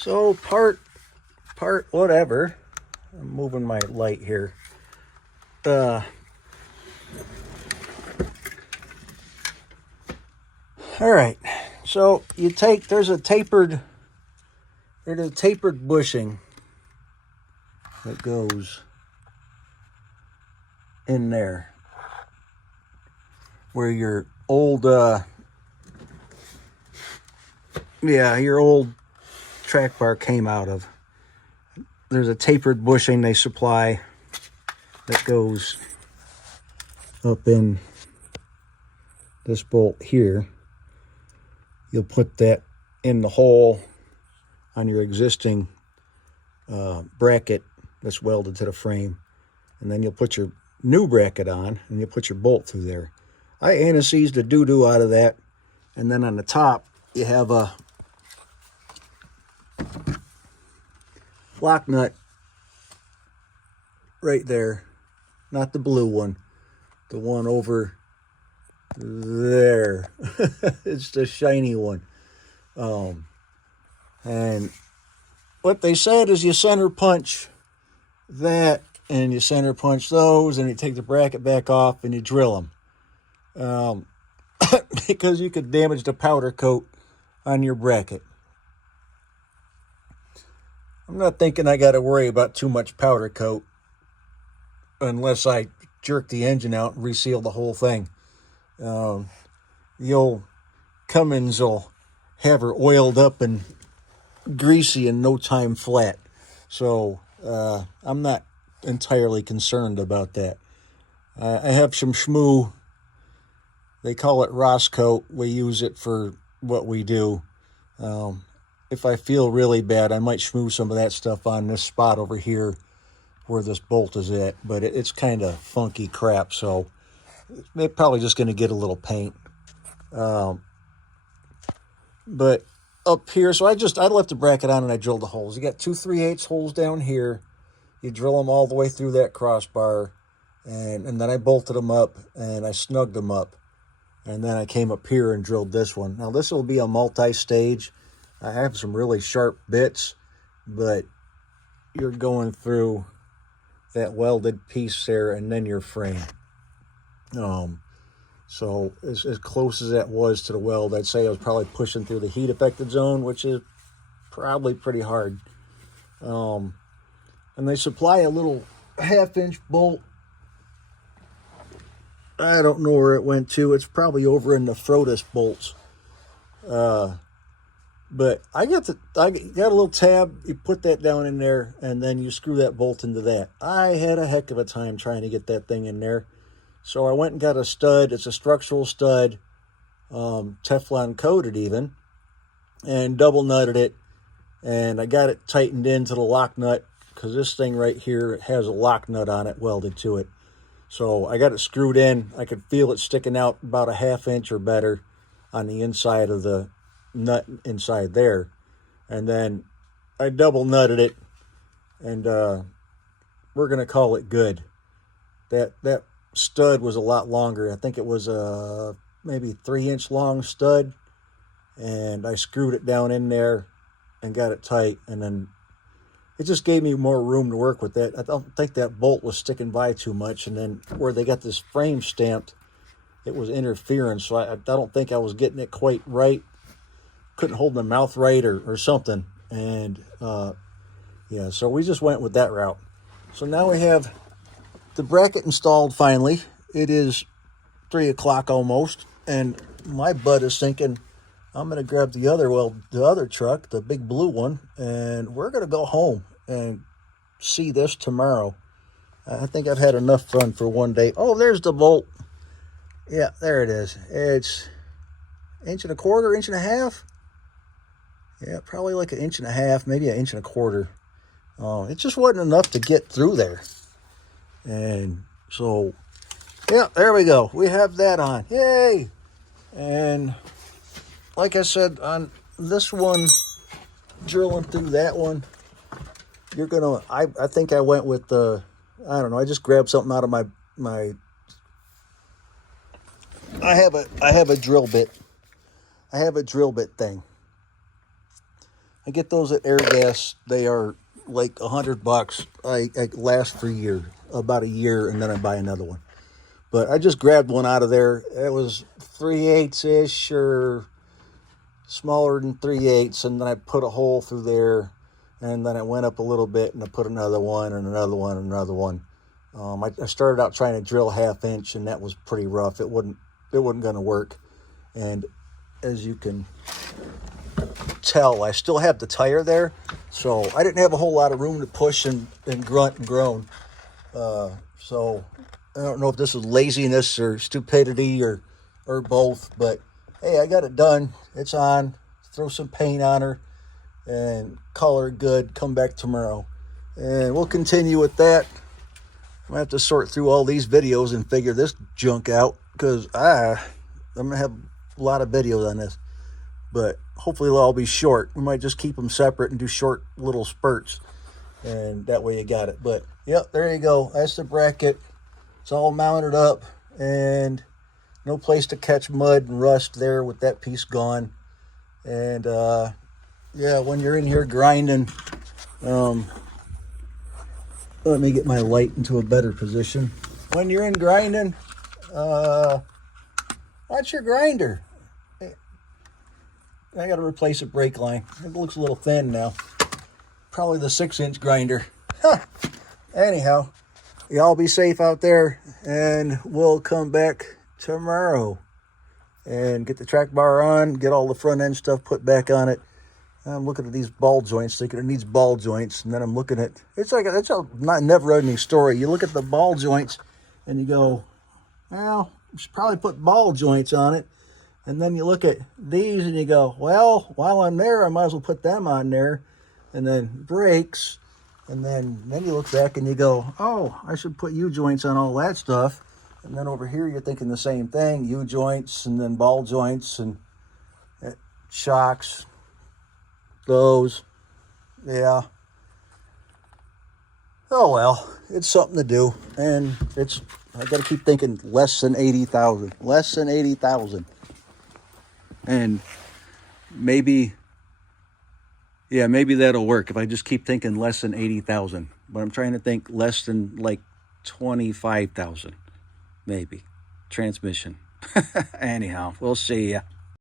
So part whatever. I'm moving my light here. All right. So you take there's a tapered bushing that goes in there where your old your old track bar came out of. There's a tapered bushing they supply that goes up in this bolt here. You'll put that in the hole on your existing bracket that's welded to the frame, and then you'll put your new bracket on and you'll put your bolt through there. I anti-seized the doo-doo out of that, and then on the top you have a lock nut right there, not the blue one, the one over there. It's the shiny one. And what they said is you center punch that and you center punch those and you take the bracket back off and you drill them, because you could damage the powder coat on your bracket. I'm not thinking I got to worry about too much powder coat unless I jerk the engine out and reseal the whole thing. The old Cummins will have her oiled up and greasy in no time flat. So I'm not entirely concerned about that. I have some schmoo. They call it Roscoe. We use it for what we do. If I feel really bad, I might schmoo some of that stuff on this spot over here where this bolt is at. But it's kind of funky crap, so it's probably just going to get a little paint. But up here, so I left the bracket on and I drilled the holes. You got 2 3/8 holes down here. You drill them all the way through that crossbar, and then I bolted them up and I snugged them up. And then I came up here and drilled this one. Now this will be a multi-stage. I have some really sharp bits, but you're going through that welded piece there and then your frame. So as close as that was to the weld, I'd say I was probably pushing through the heat affected zone, which is probably pretty hard. And they supply a little 1/2-inch bolt. I don't know where it went to. It's probably over in the Frotus bolts. But I got a little tab. You put that down in there, and then you screw that bolt into that. I had a heck of a time trying to get that thing in there. So I went and got a stud. It's a structural stud, Teflon coated even, and double nutted it. And I got it tightened into the lock nut because this thing right here has a lock nut on it welded to it. So I got it screwed in. I could feel it sticking out about a 1/2 inch or better on the inside of the nut inside there. And then I double nutted it, and we're going to call it good. That stud was a lot longer. I think it was a maybe 3-inch long stud, and I screwed it down in there and got it tight, and then it just gave me more room to work with that. I don't think that bolt was sticking by too much, and then where they got this frame stamped, it was interference, so I don't think I was getting it quite right. Couldn't hold my mouth right or something, and so we just went with that route. So now we have the bracket installed finally. It is 3 o'clock almost, and my butt is thinking I'm going to grab the other truck, the big blue one, and we're going to go home and see this tomorrow. I think I've had enough fun for one day. Oh, there's the bolt. Yeah, there it is. It's 1.25 inches, 1.5 inches. Yeah, probably like 1.5 inches, maybe 1.25 inches. It just wasn't enough to get through there. And so, yeah, there we go. We have that on. Yay! And like I said, on this one, drilling through that one, you're gonna. I think I went with the. I don't know. I just grabbed something out of my. I have a drill bit. I have a drill bit thing. I get those at Air Gas. They are like $100. I last for a year, about a year, and then I buy another one. But I just grabbed one out of there. It was 3/8 ish or smaller than 3/8, and then I put a hole through there, and then I went up a little bit, and I put another one and another one and another one. I started out trying to drill 1/2 inch, and that was pretty rough. It wasn't going to work. And as you can tell, I still have the tire there, so I didn't have a whole lot of room to push and grunt and groan. So I don't know if this is laziness or stupidity or both, but hey, I got it done. It's on. Throw some paint on her and call her good. Come back tomorrow, and we'll continue with that. I'm gonna have to sort through all these videos and figure this junk out, because I'm gonna have a lot of videos on this, but hopefully they'll all be short. We might just keep them separate and do short little spurts, and that way you got it. But yep, there you go. That's the bracket. It's all mounted up, and no place to catch mud and rust there with that piece gone. And yeah, when you're in here grinding, let me get my light into a better position. When you're in grinding, watch your grinder. I got to replace a brake line. It looks a little thin now. Probably the 6-inch grinder. Huh. Anyhow, y'all be safe out there, and we'll come back tomorrow and get the track bar on, get all the front end stuff put back on it. I'm looking at these ball joints, thinking it needs ball joints, and then I'm looking at, it's a not never-ending story. You look at the ball joints, and you go, well, we should probably put ball joints on it. And then you look at these, and you go, well, while I'm there, I might as well put them on there. And then brakes, and then you look back, and you go, oh, I should put U-joints on all that stuff. And then over here, you're thinking the same thing, U-joints, and then ball joints, and shocks. Those, yeah. Oh well, it's something to do, and I got to keep thinking less than 80,000, less than 80,000, and maybe that'll work if I just keep thinking less than 80,000. But I'm trying to think less than like 25,000, maybe. Transmission. Anyhow, we'll see ya.